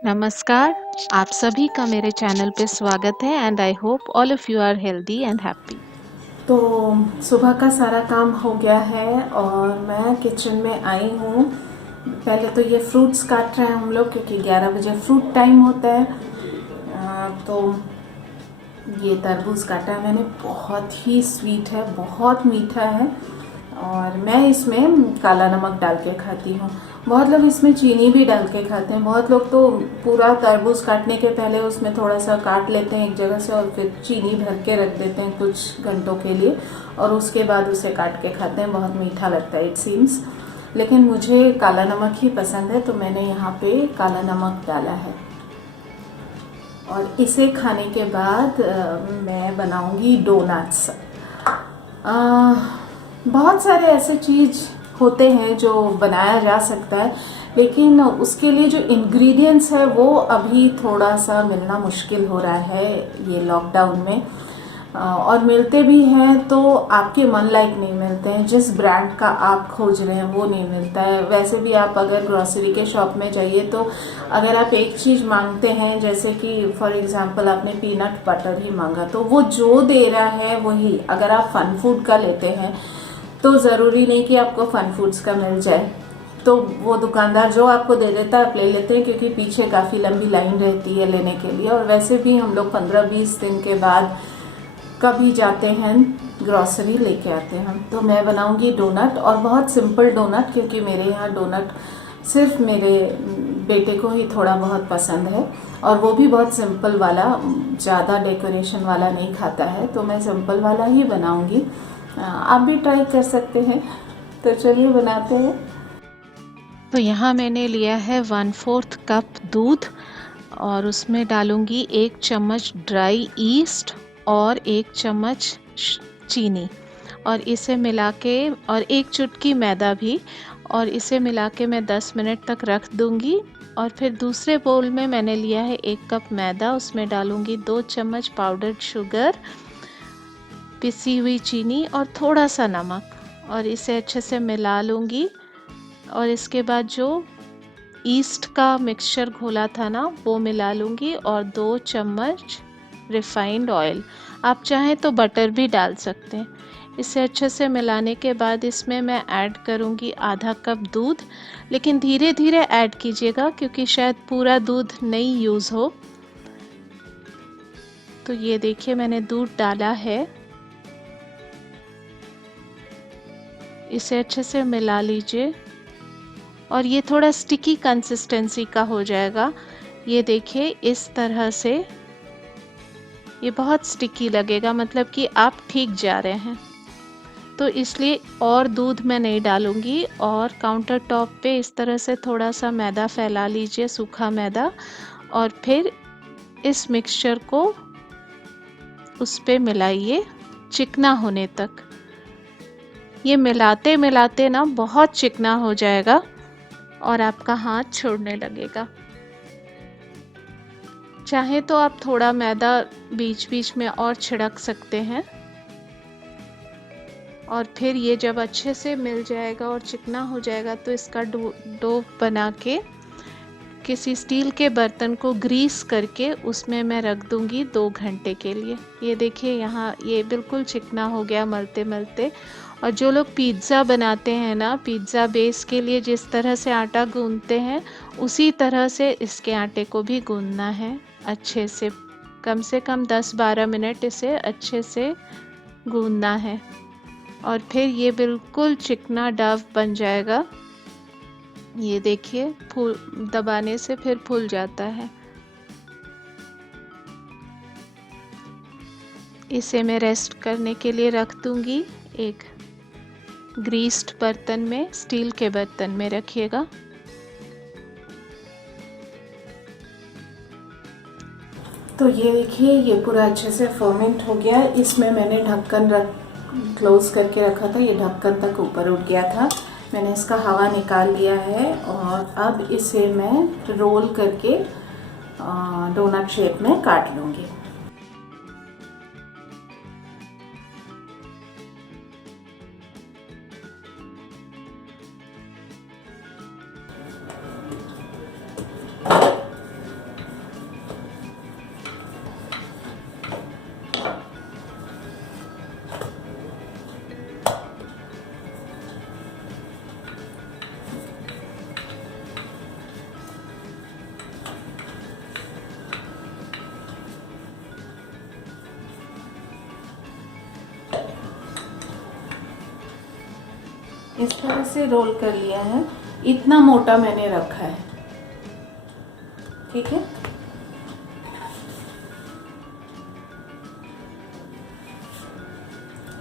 नमस्कार। आप सभी का मेरे चैनल पे स्वागत है and I hope all of you are healthy and happy. तो सुबह का सारा काम हो गया है और मैं किचन में आई हूँ। पहले तो ये फ्रूट्स काट रहे हैं हम लोग, क्योंकि 11 बजे फ्रूट टाइम होता है। तो ये तरबूज काटा है मैंने, बहुत ही स्वीट है, बहुत मीठा है और मैं इसमें काला नमक डाल के खाती हूँ। बहुत लोग इसमें चीनी भी डाल के खाते हैं। बहुत लोग तो पूरा तरबूज काटने के पहले उसमें थोड़ा सा काट लेते हैं एक जगह से और फिर चीनी भर के रख देते हैं कुछ घंटों के लिए और उसके बाद उसे काट के खाते हैं। बहुत मीठा लगता है इट सीम्स, लेकिन मुझे काला नमक ही पसंद है तो मैंने यहाँ पे काला नमक डाला है। और इसे खाने के बाद मैं बनाऊंगी डोनट्स। बहुत सारे ऐसे चीज़ होते हैं जो बनाया जा सकता है, लेकिन उसके लिए जो इंग्रेडिएंट्स है वो अभी थोड़ा सा मिलना मुश्किल हो रहा है ये लॉकडाउन में। और मिलते भी हैं तो आपके मन लायक नहीं मिलते हैं। जिस ब्रांड का आप खोज रहे हैं वो नहीं मिलता है। वैसे भी आप अगर ग्रॉसरी के शॉप में जाइए तो अगर आप एक चीज़ मांगते हैं, जैसे कि फॉर एग्जांपल आपने पीनट बटर ही मांगा, तो वो जो दे रहा है वही। अगर आप फन फूड का लेते हैं तो ज़रूरी नहीं कि आपको फन फूड्स का मिल जाए। तो वो दुकानदार जो आपको दे देता है आप ले लेते हैं, क्योंकि पीछे काफ़ी लंबी लाइन रहती है लेने के लिए। और वैसे भी हम लोग 15-20 दिन के बाद कभी जाते हैं ग्रॉसरी लेके आते हैं। तो मैं बनाऊंगी डोनट, और बहुत सिंपल डोनट, क्योंकि मेरे यहाँ डोनट सिर्फ मेरे बेटे को ही थोड़ा बहुत पसंद है और वो भी बहुत सिंपल वाला, ज़्यादा डेकोरेशन वाला नहीं खाता है। तो मैं सिंपल वाला ही बनाऊंगी। आप भी ट्राई कर सकते हैं। तो चलिए बनाते हैं। तो यहाँ मैंने लिया है 1/4 कप दूध और उसमें डालूंगी 1 चम्मच ड्राई ईस्ट और 1 चम्मच चीनी और इसे मिला के, और 1 चुटकी मैदा भी, और इसे मिला के मैं 10 मिनट तक रख दूंगी। और फिर दूसरे बोल में मैंने लिया है 1 कप मैदा, उसमें डालूंगी 2 चम्मच पाउडर्ड शुगर, पिसी हुई चीनी और थोड़ा सा नमक, और इसे अच्छे से मिला लूँगी। और इसके बाद जो ईस्ट का मिक्सचर घोला था ना वो मिला लूँगी और 2 चम्मच रिफाइंड ऑयल, आप चाहें तो बटर भी डाल सकते हैं। इसे अच्छे से मिलाने के बाद इसमें मैं ऐड करूँगी आधा कप दूध, लेकिन धीरे धीरे ऐड कीजिएगा क्योंकि शायद पूरा दूध नहीं यूज़ हो। तो ये देखिए मैंने दूध डाला है, इसे अच्छे से मिला लीजिए और ये थोड़ा स्टिकी कंसिस्टेंसी का हो जाएगा। ये देखिए इस तरह से, ये बहुत स्टिकी लगेगा, मतलब कि आप ठीक जा रहे हैं। तो इसलिए और दूध मैं नहीं डालूंगी। और काउंटर टॉप पे इस तरह से थोड़ा सा मैदा फैला लीजिए, सूखा मैदा, और फिर इस मिक्सचर को उस पे मिलाइए चिकना होने तक। ये मिलाते मिलाते ना बहुत चिकना हो जाएगा और आपका हाथ छोड़ने लगेगा। चाहे तो आप थोड़ा मैदा बीच बीच में और छिड़क सकते हैं। और फिर ये जब अच्छे से मिल जाएगा और चिकना हो जाएगा तो इसका डो बना के किसी स्टील के बर्तन को ग्रीस करके उसमें मैं रख दूंगी 2 घंटे के लिए। ये देखिए यहाँ ये बिल्कुल चिकना हो गया मलते मलते। और जो लोग पिज़्ज़ा बनाते हैं ना, पिज़्ज़ा बेस के लिए जिस तरह से आटा गूंथते हैं उसी तरह से इसके आटे को भी गूंथना है अच्छे से कम 10-12 मिनट इसे अच्छे से गूंथना है। और फिर ये बिल्कुल चिकना डव बन जाएगा। ये देखिए फूल दबाने से फिर फूल जाता है। इसे मैं रेस्ट करने के लिए रख दूंगी एक ग्रीस्ड बर्तन में, स्टील के बर्तन में रखिएगा। तो ये देखिए ये पूरा अच्छे से फर्मेंट हो गया। इसमें मैंने ढक्कन क्लोज करके रखा था, ये ढक्कन तक ऊपर उठ गया था। मैंने इसका हवा निकाल लिया है और अब इसे मैं रोल करके डोनट शेप में काट लूँगी। इस तरह से रोल कर लिया है, इतना मोटा मैंने रखा है, ठीक है।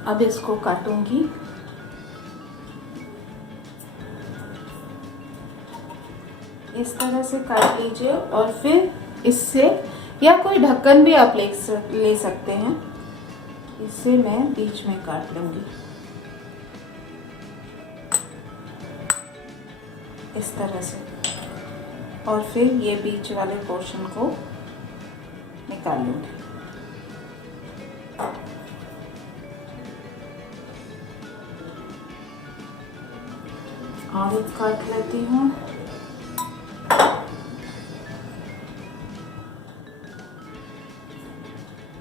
अब इसको काटूंगी। इस तरह से काट लीजिए और फिर इससे, या कोई ढक्कन भी आप ले सकते हैं, इससे मैं बीच में काट लूंगी इस तरह से, और फिर ये बीच वाले पोर्शन को निकाल लूंगी। और एक काट लेती हूँ।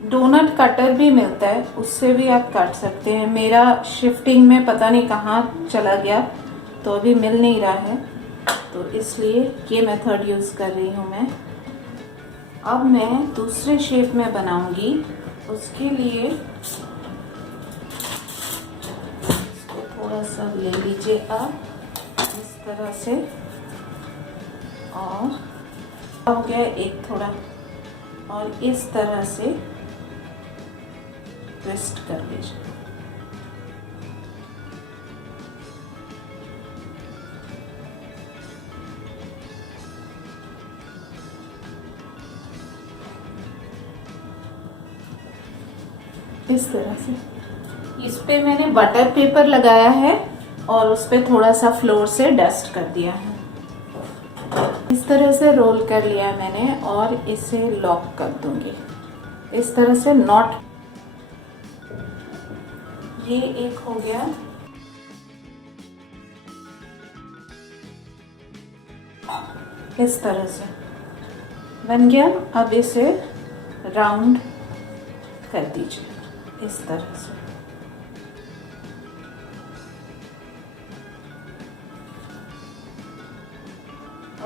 डोनट कटर भी मिलता है, उससे भी आप काट सकते हैं। मेरा शिफ्टिंग में पता नहीं कहाँ चला गया, तो अभी मिल नहीं रहा है, तो इसलिए ये मेथड यूज़ कर रही हूँ मैं। अब मैं दूसरे शेप में बनाऊंगी, उसके लिए इसको थोड़ा सा ले लीजिए आप इस तरह से, और हो गया एक थोड़ा, और इस तरह से ट्विस्ट कर लीजिए। इस तरह से इस पे मैंने बटर पेपर लगाया है और उस पे थोड़ा सा फ्लोर से डस्ट कर दिया है। इस तरह से रोल कर लिया मैंने और इसे लॉक कर दूंगी इस तरह से। नॉट, ये एक हो गया। इस तरह से बन गया। अब इसे राउंड कर दीजिए इस तरह से।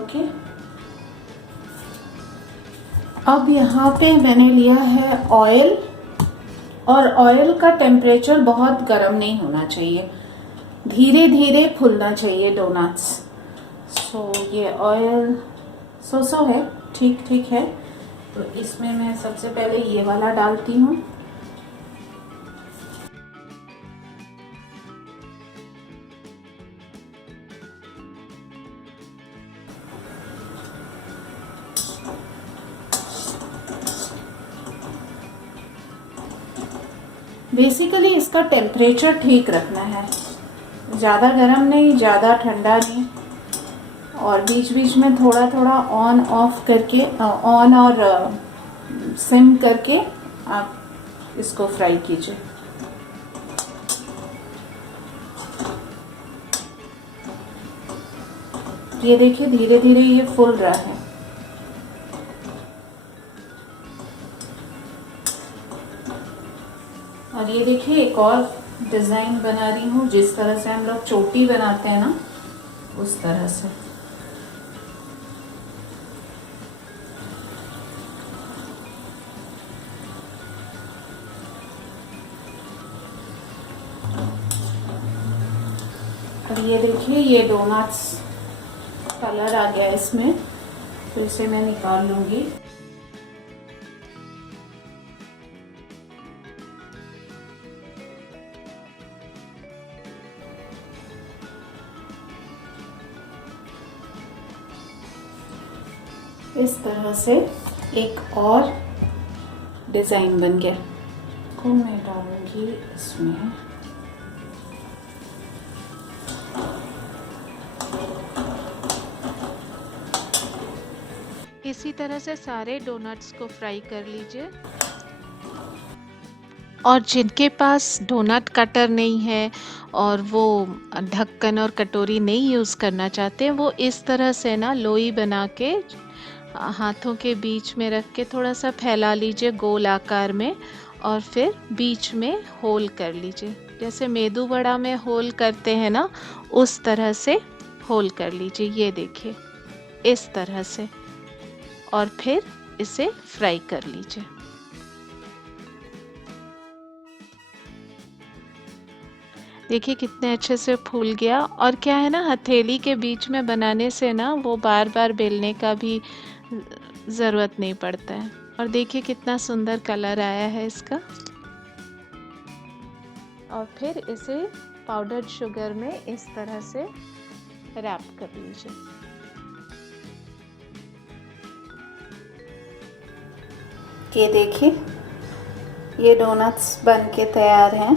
ओके, अब यहाँ पे मैंने लिया है ऑयल, और ऑयल का टेम्परेचर बहुत गर्म नहीं होना चाहिए, धीरे धीरे फूलना चाहिए डोनट्स। सो ये ऑयल सो है, ठीक ठीक है। तो इसमें मैं सबसे पहले ये वाला डालती हूँ। बेसिकली इसका टेम्परेचर ठीक रखना है, ज़्यादा गर्म नहीं, ज़्यादा ठंडा नहीं, और बीच बीच में थोड़ा थोड़ा ऑन ऑफ करके, ऑन और सिम करके आप इसको फ्राई कीजिए। ये देखिए धीरे धीरे ये फूल रहा है। और ये देखिए एक और डिज़ाइन बना रही हूँ, जिस तरह से हम लोग चोटी बनाते हैं ना, उस तरह से। और ये देखिए ये डोनट्स कलर आ गया इसमें, तो इसे मैं निकाल लूँगी। इस तरह से एक और डिज़ाइन बन गया, को मैं डालूंगी इसमें। इसी तरह से सारे डोनट्स को फ्राई कर लीजिए। और जिनके पास डोनट कटर नहीं है और वो ढक्कन और कटोरी नहीं यूज़ करना चाहते, वो इस तरह से ना लोई बना के हाथों के बीच में रख के थोड़ा सा फैला लीजिए गोल आकार में, और फिर बीच में होल कर लीजिए, जैसे मेदू वड़ा में होल करते हैं ना, उस तरह से होल कर लीजिए। ये देखिए इस तरह से, और फिर इसे फ्राई कर लीजिए। देखिए कितने अच्छे से फूल गया। और क्या है ना, हथेली के बीच में बनाने से ना वो बार बार बेलने का भी ज़रूरत नहीं पड़ता है। और देखिए कितना सुंदर कलर आया है इसका। और फिर इसे पाउडर्ड शुगर में इस तरह से रैप कर लीजिए। ये देखिए, ये डोनट्स बन के तैयार हैं।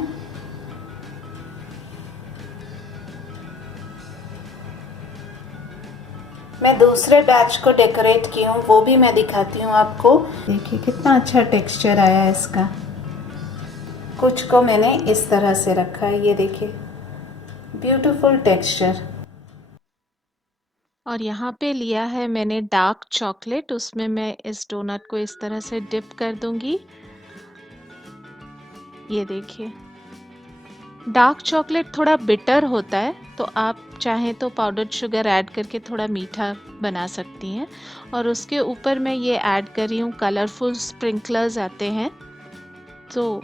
मैं दूसरे बैच को डेकोरेट की हूँ, वो भी मैं दिखाती हूँ आपको। देखिए कितना अच्छा टेक्सचर आया है इसका। कुछ को मैंने इस तरह से रखा है, ये देखिए ब्यूटीफुल टेक्सचर। और यहाँ पे लिया है मैंने डार्क चॉकलेट, उसमें मैं इस डोनट को इस तरह से डिप कर दूंगी। ये देखिए, डार्क चॉकलेट थोड़ा बिटर होता है, तो आप चाहें तो पाउडर्ड शुगर ऐड करके थोड़ा मीठा बना सकती हैं। और उसके ऊपर मैं ये ऐड कर रही हूँ कलरफुल स्प्रिंकलर्स आते हैं, तो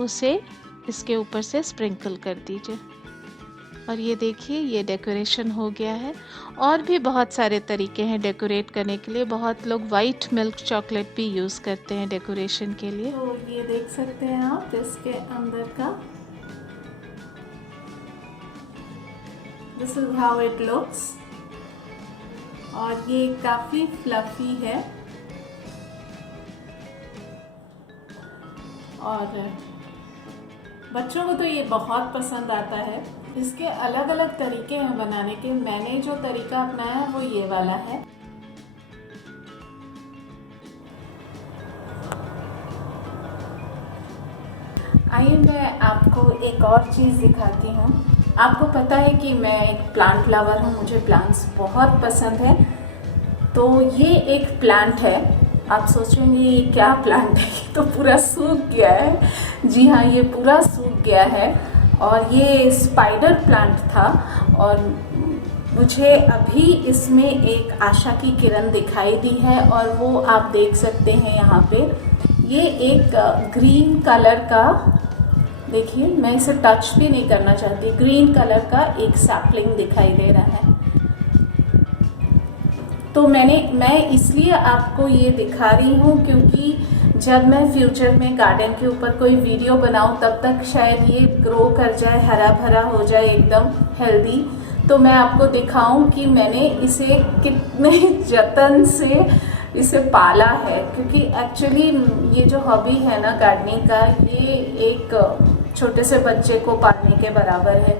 उसे इसके ऊपर से स्प्रिंकल कर दीजिए। और ये देखिए ये डेकोरेशन हो गया है। और भी बहुत सारे तरीके हैं डेकोरेट करने के लिए। बहुत लोग वाइट मिल्क चॉकलेट भी यूज़ करते हैं डेकोरेशन के लिए। तो ये देख सकते हैं आप इसके अंदर का, this is how it looks. और ये काफ़ी फ्लफी है और बच्चों को तो ये बहुत पसंद आता है। इसके अलग अलग तरीके हैं बनाने के। मैंने जो तरीका अपनाया है वो ये वाला है। आइए मैं आपको एक और चीज़ दिखाती हूँ। आपको पता है कि मैं एक प्लांट लवर हूँ, मुझे प्लांट्स बहुत पसंद है। तो ये एक प्लांट है। आप सोचेंगे ये क्या प्लांट है, ये तो पूरा सूख गया है। जी हाँ, ये पूरा सूख गया है। और ये स्पाइडर प्लांट था और मुझे अभी इसमें एक आशा की किरण दिखाई दी है। और वो आप देख सकते हैं यहाँ पे, ये एक ग्रीन कलर का, देखिए मैं इसे टच भी नहीं करना चाहती, ग्रीन कलर का एक सैपलिंग दिखाई दे रहा है। तो मैं इसलिए आपको ये दिखा रही हूँ क्योंकि जब मैं फ्यूचर में गार्डन के ऊपर कोई वीडियो बनाऊँ तब तक शायद ये ग्रो कर जाए, हरा भरा हो जाए, एकदम हेल्दी। तो मैं आपको दिखाऊं कि मैंने इसे कितने जतन से इसे पाला है। क्योंकि एक्चुअली ये जो हॉबी है ना गार्डनिंग का, ये एक छोटे से बच्चे को पालने के बराबर है।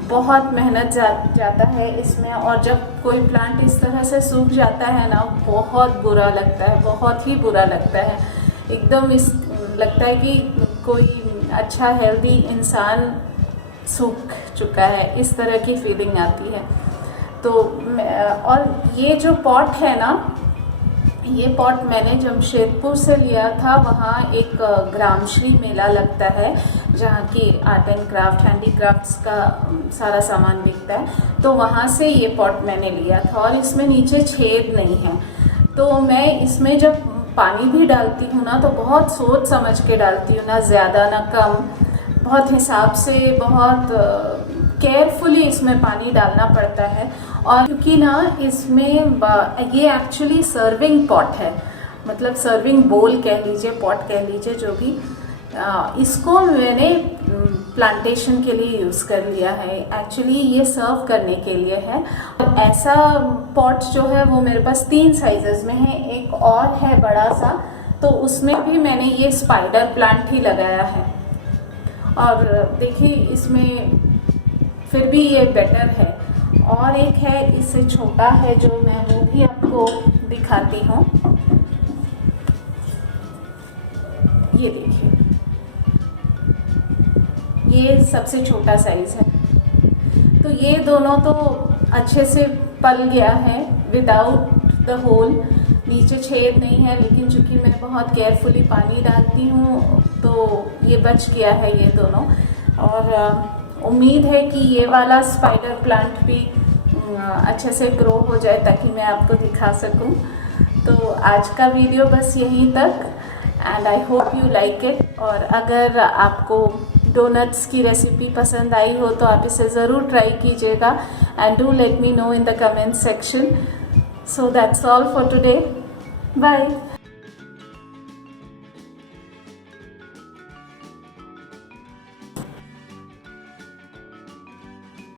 बहुत मेहनत जाता है इसमें। और जब कोई प्लांट इस तरह से सूख जाता है ना, बहुत बुरा लगता है, बहुत ही बुरा लगता है। एकदम लगता है कि कोई अच्छा हेल्दी इंसान सूख चुका है, इस तरह की फीलिंग आती है। तो और ये जो पॉट है ना, ये पॉट मैंने जमशेदपुर से लिया था। वहाँ एक ग्रामश्री मेला लगता है जहाँ की आर्ट एंड क्राफ्ट, हैंडीक्राफ्ट्स का सारा सामान बिकता है। तो वहाँ से ये पॉट मैंने लिया था और इसमें नीचे छेद नहीं है। तो मैं इसमें जब पानी भी डालती हूँ ना, तो बहुत सोच समझ के डालती हूँ, ना ज़्यादा ना कम, बहुत हिसाब से, बहुत केयरफुली इसमें पानी डालना पड़ता है। और क्योंकि ना इसमें ये एक्चुअली सर्विंग पॉट है, मतलब सर्विंग बोल कह लीजिए, पॉट कह लीजिए, जो भी। इसको मैंने प्लांटेशन के लिए यूज़ कर लिया है। एक्चुअली ये सर्व करने के लिए है। ऐसा पॉट जो है वो मेरे पास 3 साइजेस में है, एक और है बड़ा सा, तो उसमें भी मैंने ये स्पाइडर प्लांट ही लगाया है। और देखिए इसमें फिर भी ये बेटर है। और एक है इससे छोटा है जो मैं वो भी आपको दिखाती हूँ। ये देखिए, ये सबसे छोटा साइज़ है। तो ये दोनों तो अच्छे से पल गया है विदाउट द होल, नीचे छेद नहीं है। लेकिन चूँकि मैं बहुत केयरफुली पानी डालती हूँ तो ये बच गया है ये दोनों। और उम्मीद है कि ये वाला स्पाइडर प्लांट भी अच्छे से ग्रो हो जाए ताकि मैं आपको दिखा सकूं। तो आज का वीडियो बस यहीं तक, and I hope you like it. और अगर आपको डोनट्स की रेसिपी पसंद आई हो तो आप इसे ज़रूर ट्राई कीजिएगा and do let me know in the comment section. So that's all for today. Bye.